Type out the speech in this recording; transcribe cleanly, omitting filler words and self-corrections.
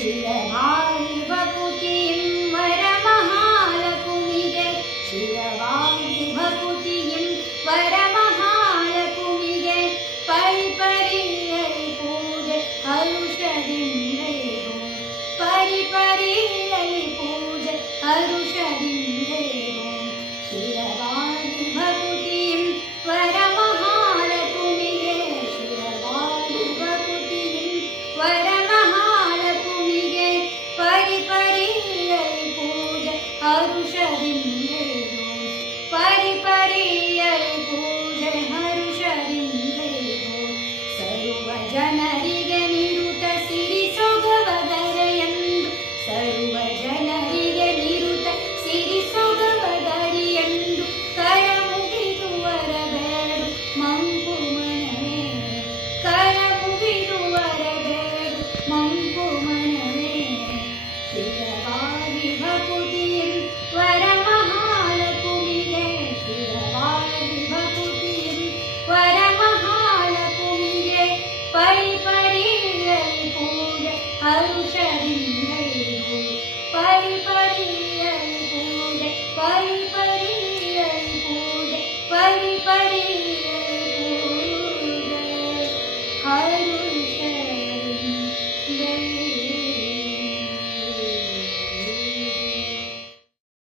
ಶಿರವಾಗಿ ಭಕುತಿಂ ವರಮಹಾಲಕುಮಿಗೆ ಶಿರವಾಗಿ ಭಕುತಿಂ ವರಮಹಾಲಕುಮಿಗೆ ಪರಿಪರಿಯಲಿ ಪೂಜೆ ಹರುಷದಿಂದೇನು ಪರಿಪರಿಯಲಿ ಪೂಜೆ ಹರುಷದಿಂದೇನು ಶಿರವಾಗಿ ಭಕುತಿಂ ವರಮಹಾಲಕುಮಿಗೆ ಶಿರವಾಗಿ ಭಕುತಿಂ ವರಮಹಾಲಕುಮಿಗೆ ಪರಿಪರಿಯಲಿ ಪೂಜೆ ಹರುಷದಿಂದೇನು ಪರಿಪರಿಯಲಿ ಪೂಜೆ ಹರುಷದಿಂದೇನು ಸರ್ವ ಜನರಿಗೆ ನಿರುತ ಸಿರಿ ಸೊಗವದರೆಯೆಂದು ಸರ್ವ ಜನರಿಗೆ ನಿರುತ ಸಿರಿ ಸೊಗವದರಿಯೆಂದು ಕರ ಮುಗಿದು ವರಬೇಡು ಮಂಕು ಮನವೇ ಕರ ಮುಗಿದು ವರಬೇಡು ಮಂಕು ಮನವೇ ಶಿರವಾಗಿ ಭಕುತಿಂ ವರಮಹಾಲಕುಮಿಗೆ ಶಿರವಾಗಿ ಭಕುತಿಂ ವರಮಹಾಲಕುಮಿಗೆ ಪರಿಪರಿಯಲಿ ಪೂಜೆ ಹರುಷದಿಂದೇನು ಪರಿಪರಿಯಲಿ ಪೂಜೆ ಪರಿಪರಿಯಲಿ ಪೂಜೆ ಪರಿಪರಿಯಲಿ